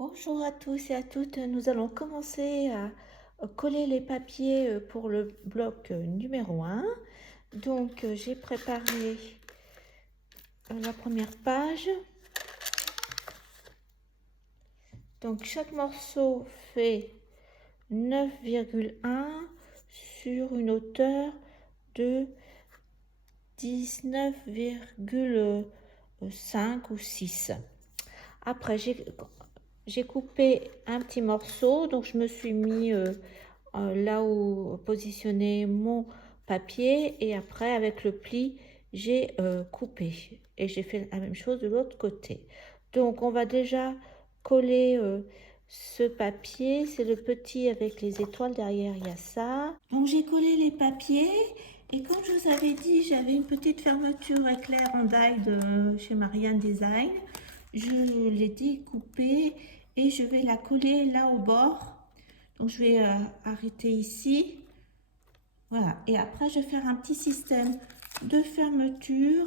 Bonjour à tous et à toutes. Nous allons commencer à coller les papiers pour le bloc numéro 1. Donc, j'ai préparé la première page. Donc, chaque morceau fait 9,1 sur une hauteur de 19,5 ou 6. Après, j'ai coupé un petit morceau, donc je me suis mis là où positionner mon papier et après avec le pli j'ai coupé et j'ai fait la même chose de l'autre côté. Donc on va déjà coller ce papier, c'est le petit avec les étoiles derrière, il y a ça. Donc j'ai collé les papiers et comme je vous avais dit, j'avais une petite fermeture éclair en die de chez Marianne Design. Je l'ai découpée et je vais la coller là au bord. Donc je vais arrêter ici. Voilà. Et après, je vais faire un petit système de fermeture.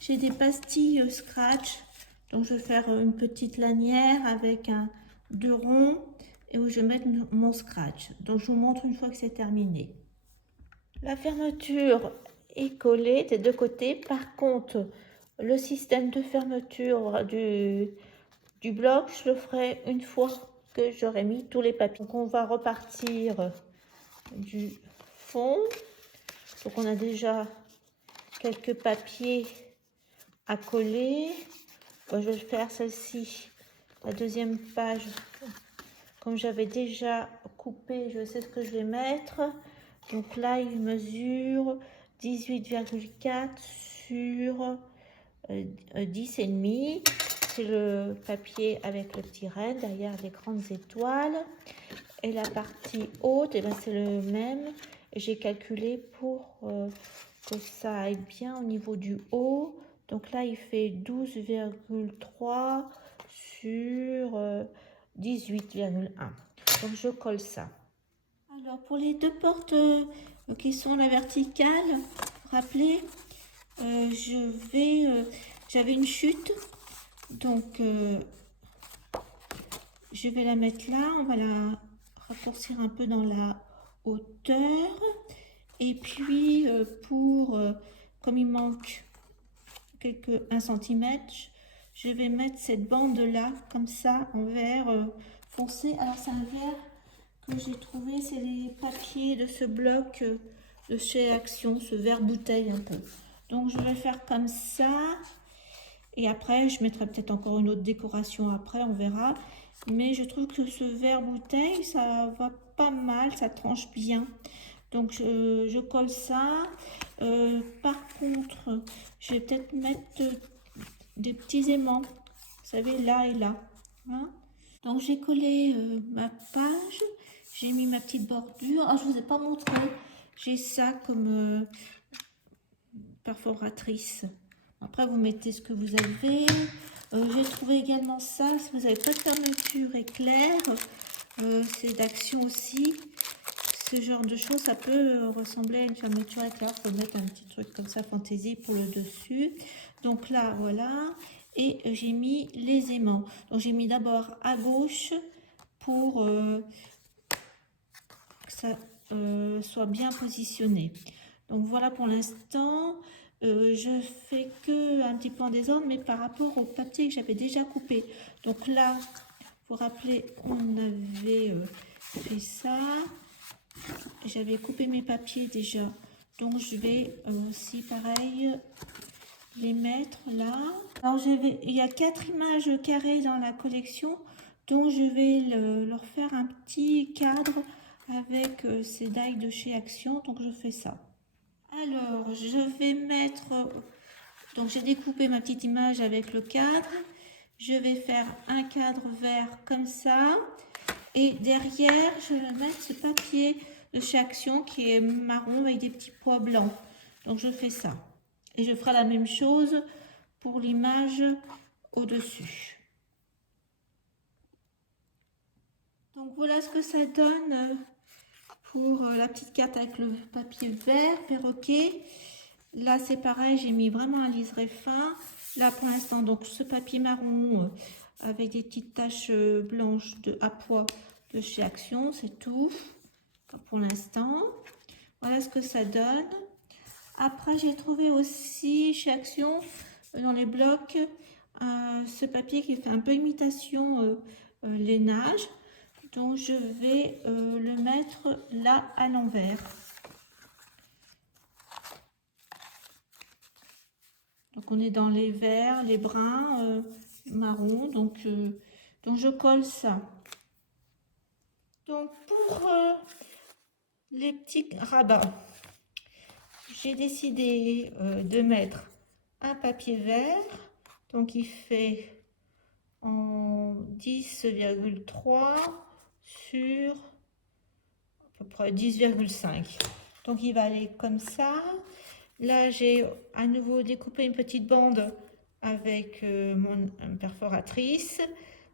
J'ai des pastilles scratch. Donc je vais faire une petite lanière avec deux ronds et où je vais mettre mon scratch. Donc je vous montre une fois que c'est terminé. La fermeture est collée des deux côtés. Par contre, le système de fermeture du bloc, je le ferai une fois que j'aurai mis tous les papiers. Donc on va repartir du fond. Donc on a déjà quelques papiers à coller. Moi, je vais faire celle-ci, la deuxième page. Comme j'avais déjà coupé, je sais ce que je vais mettre. Donc là, il mesure 18,4 sur 10,5. C'est le papier avec le petit raid derrière les grandes étoiles. Et la partie haute, eh ben, c'est le même. J'ai calculé pour que ça aille bien au niveau du haut. Donc là, il fait 12,3 sur 18,1. Donc je colle ça. Alors pour les deux portes qui sont la verticale, rappelez, j'avais une chute. Donc je vais la mettre là. On va la raccourcir un peu dans la hauteur. Et puis comme il manque quelques 1 cm, je vais mettre cette bande là comme ça en vert foncé. Alors c'est un vert que j'ai trouvé, c'est les papiers de ce bloc de chez Action, ce vert bouteille un peu. Donc je vais faire comme ça et après je mettrai peut-être encore une autre décoration après, on verra. Mais je trouve que ce vert bouteille ça va pas mal, ça tranche bien. Donc je colle ça. Par contre, je vais peut-être mettre des petits aimants, vous savez, là et là. Hein. Donc j'ai collé ma page, j'ai mis ma petite bordure. Ah, je ne vous ai pas montré, j'ai ça comme perforatrice. Après, vous mettez ce que vous avez. J'ai trouvé également ça, si vous n'avez pas de fermeture éclair, c'est d'Action aussi. Ce genre de choses, ça peut ressembler à une fermeture éclair. Il faut mettre un petit truc comme ça, fantaisie pour le dessus. Donc là, voilà. Et j'ai mis les aimants. Donc j'ai mis d'abord à gauche pour que ça soit bien positionné. Donc voilà pour l'instant. Je fais que un petit peu en désordre, mais par rapport au papier que j'avais déjà coupé. Donc là, vous vous rappelez, on avait fait ça. J'avais coupé mes papiers déjà, donc je vais aussi pareil les mettre là. Alors il y a 4 images carrées dans la collection, donc je vais leur faire un petit cadre avec ces die de chez Action, donc je fais ça. Alors je vais mettre, donc j'ai découpé ma petite image avec le cadre, je vais faire un cadre vert comme ça. Et derrière, je vais mettre ce papier de chez Action qui est marron avec des petits pois blancs. Donc je fais ça. Et je ferai la même chose pour l'image au-dessus. Donc voilà ce que ça donne pour la petite carte avec le papier vert, perroquet. Là c'est pareil, j'ai mis vraiment un liseré fin. Là pour l'instant, donc ce papier marron avec des petites taches blanches à pois de chez Action, c'est tout pour l'instant. Voilà ce que ça donne. Après, j'ai trouvé aussi chez Action, dans les blocs, ce papier qui fait un peu imitation lainage. Donc, je vais le mettre là à l'envers. Donc, on est dans les verts, les bruns, marron. Donc, je colle ça. Donc, pour les petits rabats, j'ai décidé de mettre un papier vert. Donc, il fait en 10,3 sur à peu près 10,5. Donc, il va aller comme ça. Là, j'ai à nouveau découpé une petite bande avec mon perforatrice.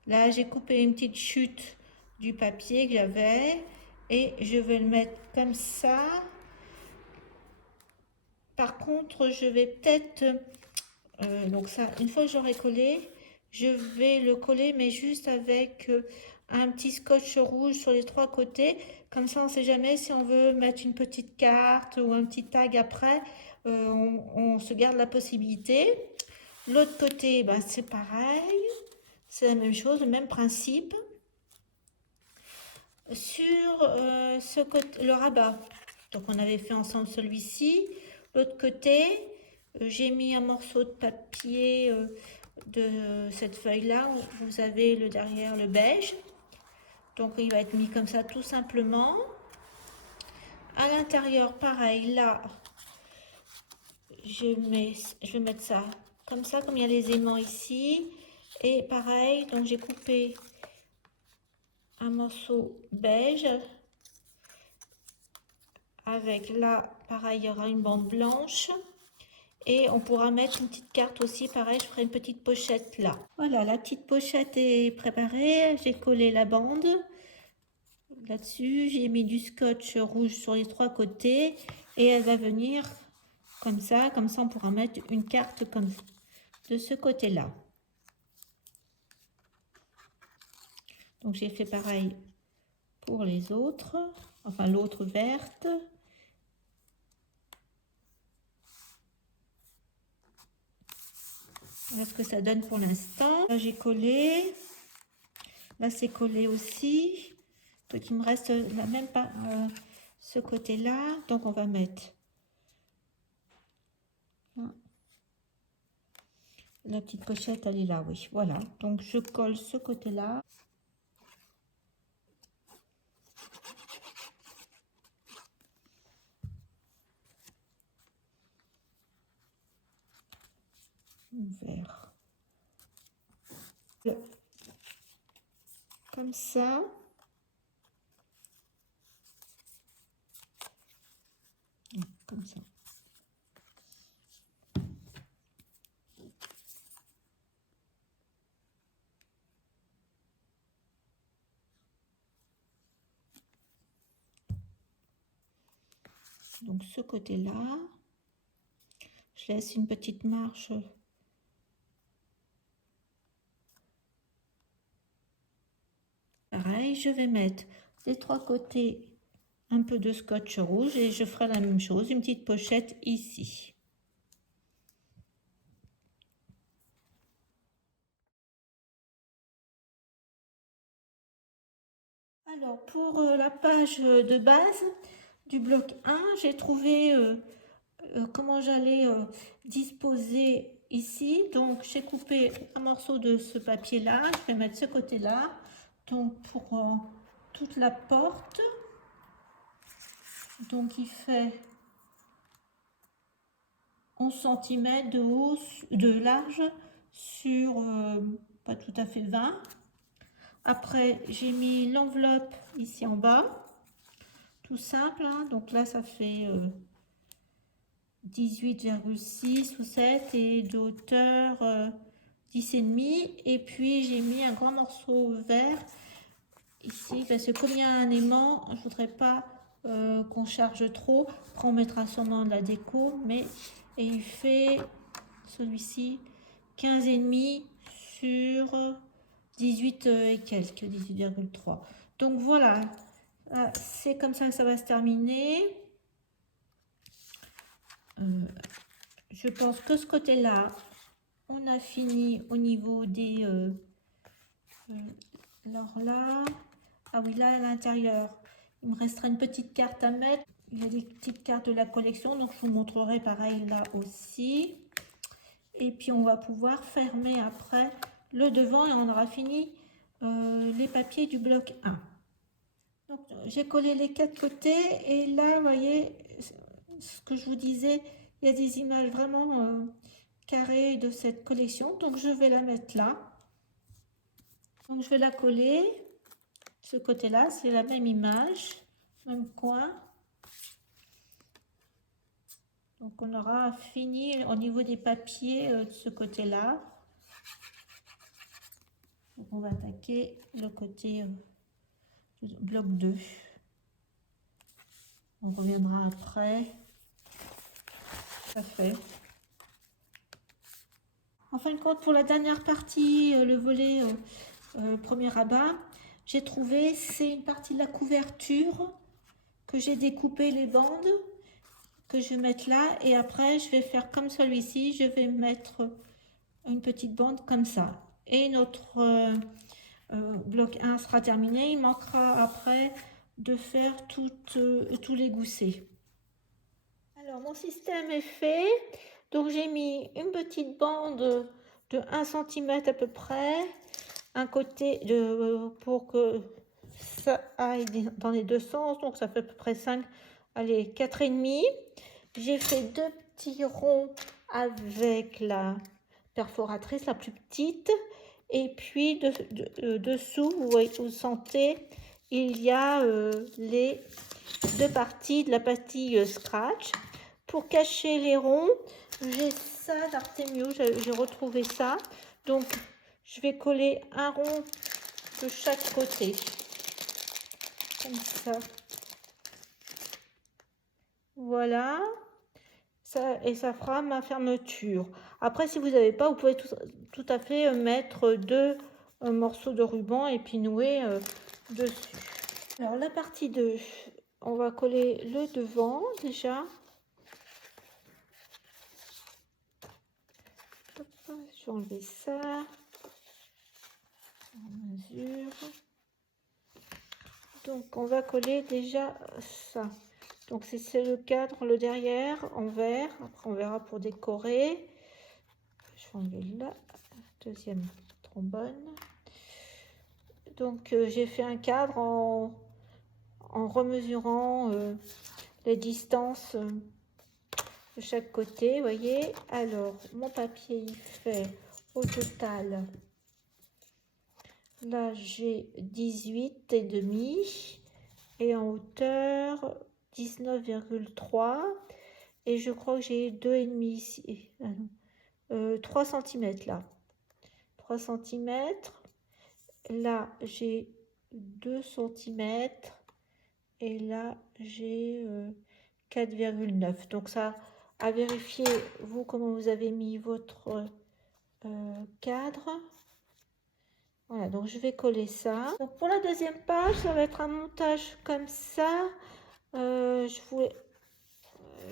Là, j'ai coupé une petite chute du papier que j'avais et je vais le mettre comme ça. Par contre, je vais peut-être, donc ça, une fois que j'aurai collé, je vais le coller, mais juste avec un petit scotch rouge sur les 3 côtés. Comme ça, on ne sait jamais si on veut mettre une petite carte ou un petit tag après. On se garde la possibilité. L'autre côté, ben, c'est pareil. C'est la même chose, le même principe. Sur ce côté, le rabat, donc on avait fait ensemble celui-ci. L'autre côté, j'ai mis un morceau de papier de cette feuille-là. Vous avez le derrière, le beige. Donc il va être mis comme ça tout simplement. À l'intérieur, pareil, là, je vais mettre ça comme ça, comme il y a les aimants ici. Et pareil, donc j'ai coupé un morceau beige. Avec là, pareil, il y aura une bande blanche. Et on pourra mettre une petite carte aussi, pareil, je ferai une petite pochette là. Voilà, la petite pochette est préparée. J'ai collé la bande là-dessus. J'ai mis du scotch rouge sur les 3 côtés. Et elle va venir comme ça on pourra mettre une carte comme de ce côté-là. Donc j'ai fait pareil pour les autres, enfin l'autre verte. Voilà ce que ça donne pour l'instant. Là j'ai collé, là c'est collé aussi. Donc il me reste la même ce côté-là. Donc on va mettre la petite pochette, elle est là, oui. Voilà. Donc je colle ce côté-là. Vert. Comme ça. Comme ça. Donc ce côté-là, je laisse une petite marche. Pareil, je vais mettre des 3 côtés un peu de scotch rouge et je ferai la même chose, une petite pochette ici. Alors pour la page de base du bloc 1, j'ai trouvé comment j'allais disposer ici. Donc j'ai coupé un morceau de ce papier là, je vais mettre ce côté là, donc pour toute la porte. Donc il fait 11 cm de haut, de large sur pas tout à fait 20. Après j'ai mis l'enveloppe ici en bas, tout simple, hein. Donc là ça fait 18,6 ou 7 et de hauteur 10,5. Et puis j'ai mis un grand morceau vert ici parce que comme il y a un aimant, je voudrais pas qu'on charge trop. Après on mettra sûrement de la déco, mais et il fait celui-ci 15,5 sur 18 et quelques, 18,3. Donc voilà, c'est comme ça que ça va se terminer. Je pense que ce côté-là, on a fini au niveau des... alors là, ah oui, là à l'intérieur, il me restera une petite carte à mettre. Il y a des petites cartes de la collection, donc je vous montrerai pareil là aussi. Et puis on va pouvoir fermer après le devant et on aura fini les papiers du bloc 1. Donc j'ai collé les 4 côtés et là, vous voyez, ce que je vous disais, il y a des images vraiment carrées de cette collection. Donc je vais la mettre là. Donc je vais la coller. Ce côté-là, c'est la même image, même coin. Donc on aura fini au niveau des papiers de ce côté-là. Donc on va attaquer le côté du bloc 2. On reviendra après. Ça fait. En fin de compte, pour la dernière partie, le volet premier rabat, j'ai trouvé, c'est une partie de la couverture que j'ai découpé les bandes, que je vais mettre là. Et après, je vais faire comme celui-ci, je vais mettre une petite bande comme ça. Et notre bloc 1 sera terminé. Il manquera après de faire tous les goussets. Alors, mon système est fait. Donc, j'ai mis une petite bande de 1 cm à peu près, un côté pour que ça aille dans les deux sens. Donc, ça fait à peu près 5, allez, 4,5. J'ai fait 2 petits ronds avec la perforatrice, la plus petite. Et puis, dessous, vous sentez, il y a les 2 parties de la pastille Scratch. Pour cacher les ronds, j'ai ça d'Artemio, j'ai retrouvé ça. Donc, je vais coller un rond de chaque côté. Comme ça. Voilà. Ça, et ça fera ma fermeture. Après, si vous n'avez pas, vous pouvez tout à fait mettre 2 morceaux de ruban et puis nouer dessus. Alors, la partie 2, on va coller le devant déjà. Je vais enlever ça en mesure. Donc on va coller déjà ça. Donc c'est le cadre, le derrière en vert. Après on verra pour décorer. Je vais enlever la deuxième trombone. Donc j'ai fait un cadre en remesurant les distances de chaque côté, vous voyez. Alors mon papier il fait au total, là j'ai 18,5 et en hauteur 19,3 et je crois que j'ai 2,5 ici, 3 cm là, 3 cm, là j'ai 2 cm et là j'ai 4,9. Donc ça, à vérifier vous comment vous avez mis votre cadre. Voilà, donc je vais coller ça. Donc pour la deuxième page, ça va être un montage comme ça. Je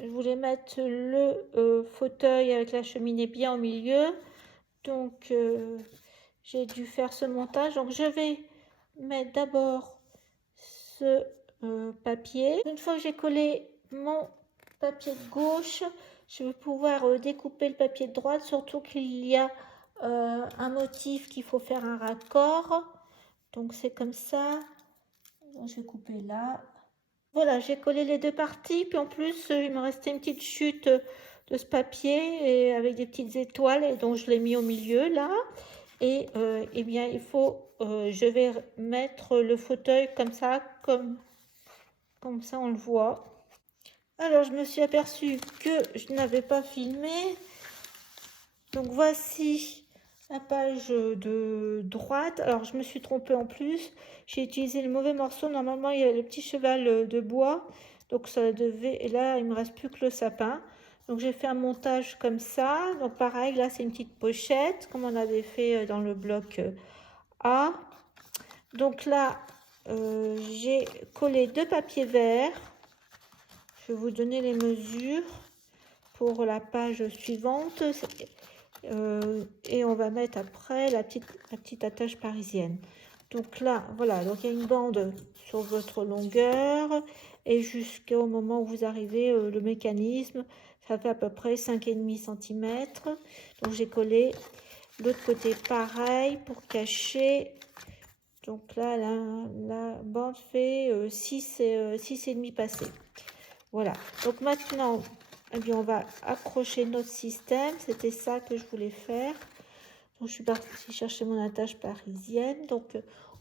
voulais mettre le fauteuil avec la cheminée bien au milieu. Donc j'ai dû faire ce montage. Donc je vais mettre d'abord ce papier. Une fois que j'ai collé mon papier de gauche, je vais pouvoir découper le papier de droite, surtout qu'il y a un motif qu'il faut faire un raccord. Donc c'est comme ça. Donc, je vais couper là. Voilà, j'ai collé les 2 parties. Puis en plus, il me restait une petite chute de ce papier et avec des petites étoiles. Et donc je l'ai mis au milieu là. Et eh bien, il faut, je vais mettre le fauteuil comme ça on le voit. Alors, je me suis aperçue que je n'avais pas filmé. Donc, voici la page de droite. Alors, je me suis trompée en plus. J'ai utilisé le mauvais morceau. Normalement, il y a le petit cheval de bois. Donc, ça devait... Et là, il ne me reste plus que le sapin. Donc, j'ai fait un montage comme ça. Donc, pareil, là, c'est une petite pochette, comme on avait fait dans le bloc A. Donc là, j'ai collé 2 papiers verts. Je vais vous donner les mesures pour la page suivante. Et on va mettre après la petite attache parisienne. Donc là, voilà, donc il y a une bande sur votre longueur et jusqu'au moment où vous arrivez, le mécanisme, ça fait à peu près 5,5 cm. Donc j'ai collé l'autre côté pareil pour cacher. Donc là, la bande fait 6,5 passés. Voilà, donc maintenant, eh bien, on va accrocher notre système. C'était ça que je voulais faire. Donc, je suis partie chercher mon attache parisienne. Donc,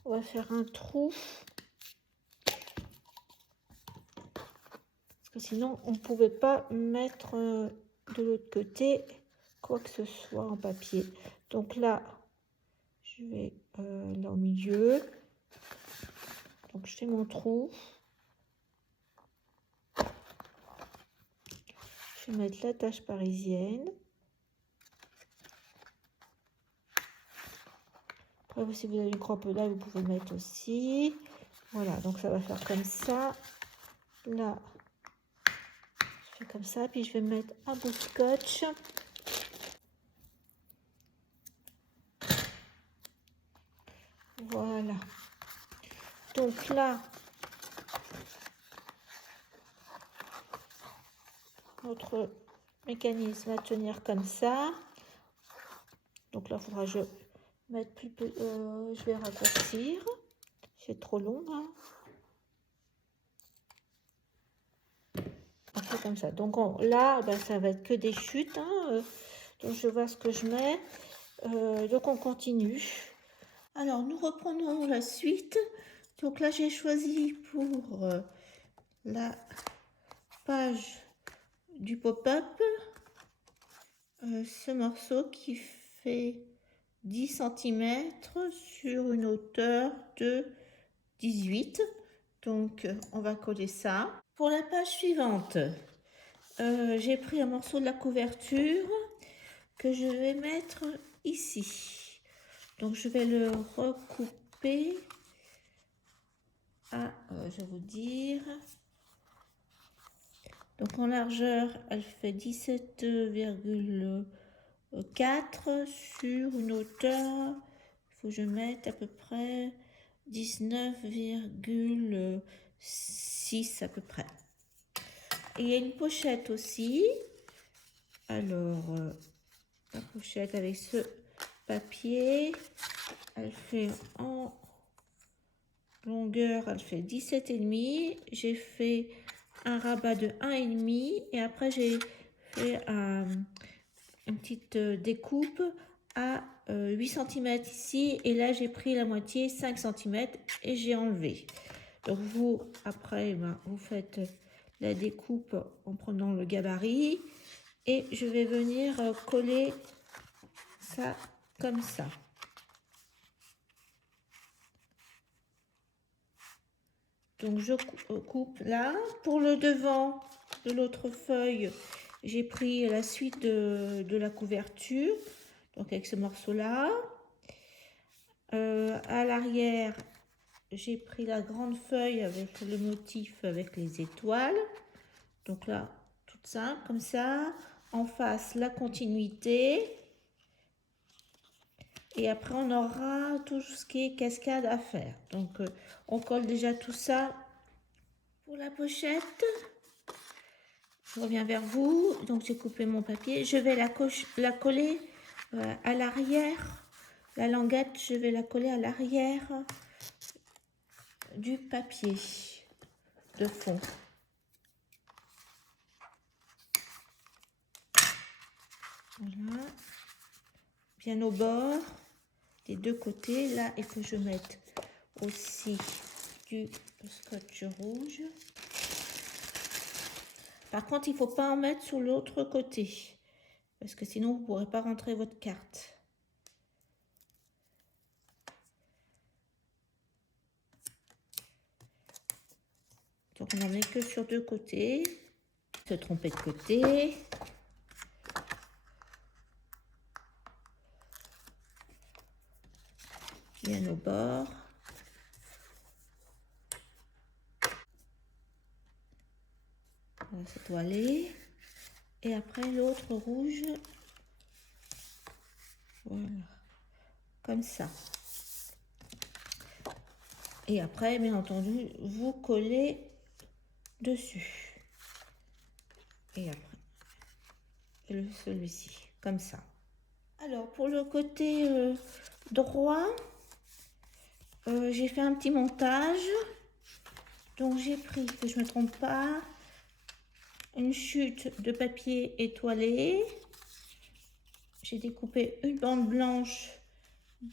on va faire un trou. Parce que sinon, on ne pouvait pas mettre de l'autre côté quoi que ce soit en papier. Donc là, je vais là au milieu. Donc, je fais mon trou. Je vais mettre l'attache parisienne. Après, si vous avez une croix là, vous pouvez mettre aussi. Voilà, donc ça va faire comme ça. Là, je fais comme ça, puis je vais mettre un bout de scotch. Voilà. Donc là, notre mécanisme va tenir comme ça. Donc là, il faudra que je mette plus peu. Je vais raccourcir. C'est trop long, hein. On fait comme ça. Donc là, ben, ça va être que des chutes. Hein, donc je vois ce que je mets. Donc on continue. Alors nous reprenons la suite. Donc là, j'ai choisi pour la page du pop-up ce morceau qui fait 10 cm sur une hauteur de 18. Donc on va coller ça. Pour la page suivante, j'ai pris un morceau de la couverture que je vais mettre ici. Donc je vais le recouper à, je vais vous dire, donc en largeur, elle fait 17,4 sur une hauteur, il faut que je mette à peu près 19,6 à peu près. Et il y a une pochette aussi. Alors, la pochette avec ce papier, elle fait en longueur, elle fait 17,5. J'ai fait un rabat de 1,5 et après j'ai fait une petite découpe à 8 cm ici et là j'ai pris la moitié 5 cm et j'ai enlevé. Donc vous après vous faites la découpe en prenant le gabarit et je vais venir coller ça comme ça. Donc je coupe là. Pour le devant de l'autre feuille, j'ai pris la suite de la couverture, donc avec ce morceau-là. À l'arrière, j'ai pris la grande feuille avec le motif avec les étoiles. Donc là, toute simple, comme ça. En face, la continuité. Et après, on aura tout ce qui est cascade à faire. Donc, on colle déjà tout ça pour la pochette. Je reviens vers vous. Donc, j'ai coupé mon papier. Je vais la coller à l'arrière. La languette, je vais la coller à l'arrière du papier de fond. Voilà. Bien au bord des deux côtés. Là, il faut que je mette aussi du scotch rouge. Par contre, il ne faut pas en mettre sur l'autre côté. Parce que sinon, vous ne pourrez pas rentrer votre carte. Donc, on n'en met que sur deux côtés. Se tromper de côté. bien au bord. On va s'étoiler. Et après l'autre rouge, voilà, comme ça. Et après, bien entendu, vous collez dessus. Et après, celui-ci, comme ça. Alors, pour le côté droit, j'ai fait un petit montage. Donc, j'ai pris, que je ne me trompe pas, une chute de papier étoilé. J'ai découpé une bande blanche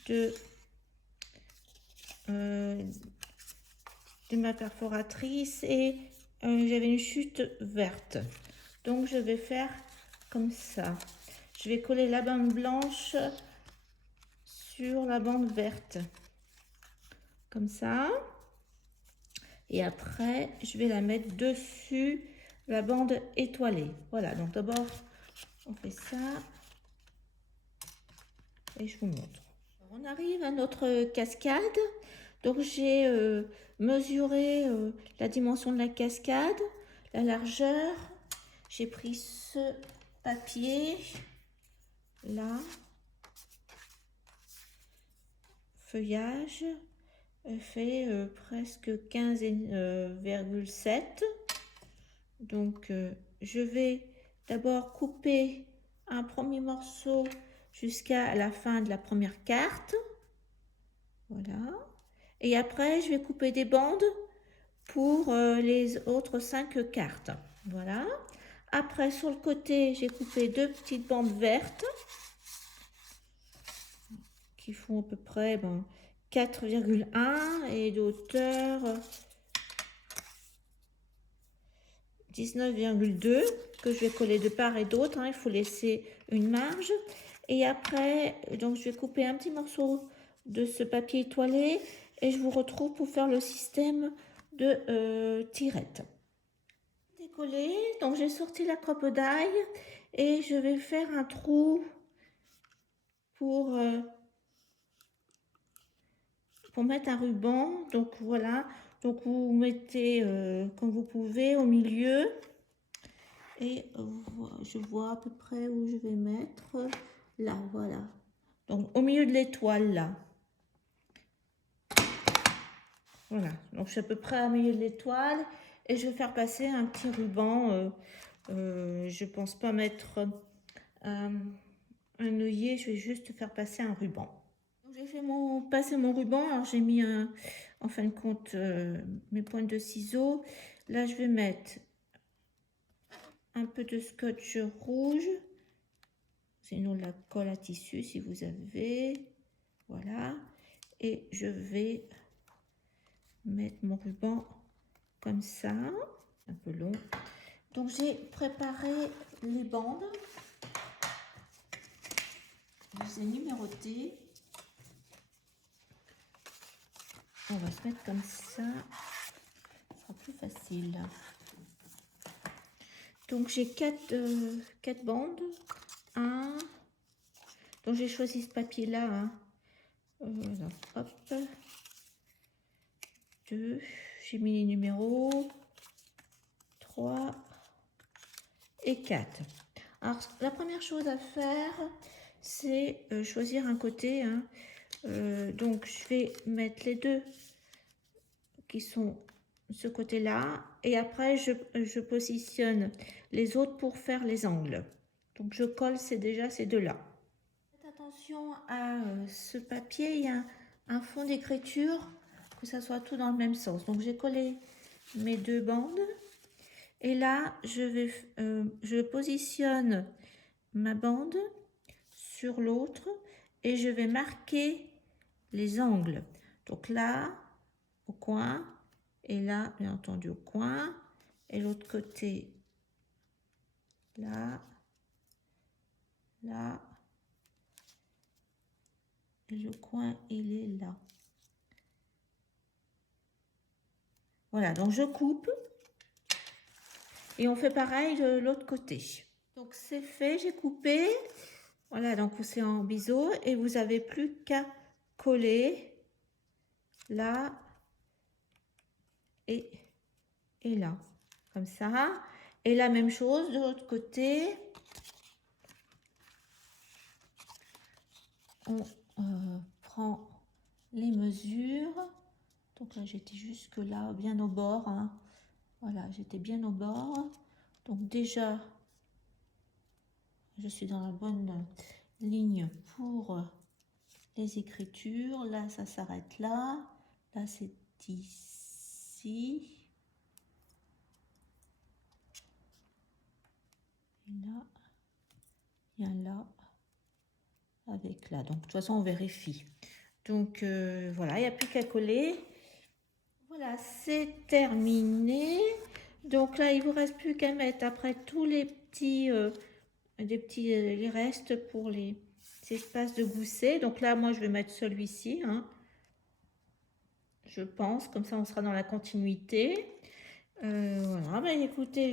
de ma perforatrice et j'avais une chute verte. Donc je vais faire comme ça. Je vais coller la bande blanche sur la bande verte. Comme ça. Et après, je vais la mettre dessus la bande étoilée. Voilà, donc d'abord, on fait ça. Et je vous montre. On arrive à notre cascade. Donc j'ai mesuré la dimension de la cascade, la largeur. J'ai pris ce papier là, feuillage, fait presque 15,7. Donc je vais d'abord couper un premier morceau jusqu'à la fin de la première carte. Voilà. Et après, je vais couper des bandes pour les autres 5 cartes. Voilà. Après, sur le côté, j'ai coupé 2 petites bandes vertes qui font à peu près 4,1 et d'auteur 19,2 que je vais coller de part et d'autre. Il faut laisser une marge. Et après, donc je vais couper un petit morceau de ce papier étoilé et je vous retrouve pour faire le système de tirette. Décollé, donc j'ai sorti la cope d'ail et je vais faire un trou pour mettre un ruban. Donc voilà, donc vous mettez comme vous pouvez au milieu et je vois à peu près où je vais mettre là, voilà, donc au milieu de l'étoile là. Voilà, donc je suis à peu près au milieu de l'étoile et je vais faire passer un petit ruban. Je pense pas mettre un œillet, je vais juste faire passer un ruban. J'ai fait passer mon ruban. Alors j'ai mis en fin de compte mes pointes de ciseaux. Là je vais mettre un peu de scotch rouge, sinon la colle à tissu si vous avez. Voilà, et je vais mettre mon ruban comme ça, un peu long. Donc j'ai préparé les bandes, je les ai numérotées. On va se mettre comme ça, ce sera plus facile. Donc j'ai 4 bandes. 1, donc j'ai choisi ce papier là, hein. Voilà, hop, 2, j'ai mis les numéros, 3 et 4. Alors la première chose à faire, c'est choisir un côté, hein. Donc je vais mettre les 2 qui sont ce côté là et après je positionne les autres pour faire les angles. Donc je colle déjà ces 2 là. Faites attention à ce papier, il y a un fond d'écriture, que ça soit tout dans le même sens. Donc j'ai collé mes 2 bandes et là je positionne ma bande sur l'autre et je vais marquer les angles. Donc là au coin et là bien entendu au coin et l'autre côté là, là et le coin il est là. Voilà, donc je coupe et on fait pareil de l'autre côté. Donc c'est fait, j'ai coupé. Voilà, donc c'est en biseau et vous avez plus qu'à coller là et là, comme ça. Et la même chose de l'autre côté. On prend les mesures. Donc là, j'étais jusque là, bien au bord. Hein. Voilà, j'étais bien au bord. Donc déjà, je suis dans la bonne ligne pour les écritures. Là, ça s'arrête là. Là, c'est ici. Et là, il y a là, avec là. Donc, de toute façon, on vérifie. Donc, voilà, il n'y a plus qu'à coller. Voilà, c'est terminé. Donc là, il ne vous reste plus qu'à mettre après tous les petits, les restes pour les espaces de gousset. Donc là, moi, je vais mettre celui-ci, hein, je pense. Comme ça, on sera dans la continuité. Voilà, ben, écoutez,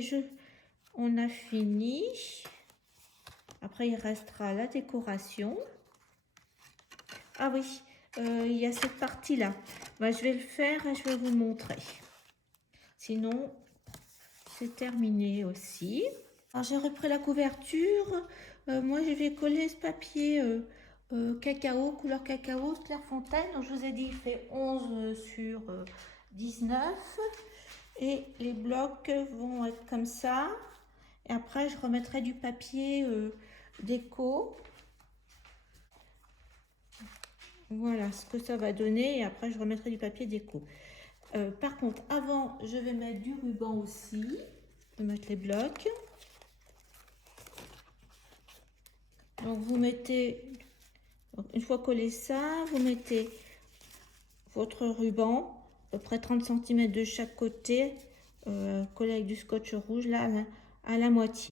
on a fini. Après, il restera la décoration. Ah oui, il y a cette partie-là. Ben, je vais le faire et je vais vous montrer. Sinon, c'est terminé aussi. Alors, j'ai repris la couverture. Moi, je vais coller ce papier cacao, couleur cacao, Clairefontaine. Donc, je vous ai dit, il fait 11 sur 19. Et les blocs vont être comme ça. Et après, je remettrai du papier déco. Voilà ce que ça va donner. Et après, je remettrai du papier déco. Par contre, avant, je vais mettre du ruban aussi. Je vais mettre les blocs. Donc, vous mettez, une fois collé ça, vous mettez votre ruban, à peu près 30 cm de chaque côté, collé avec du scotch rouge, là, à la moitié.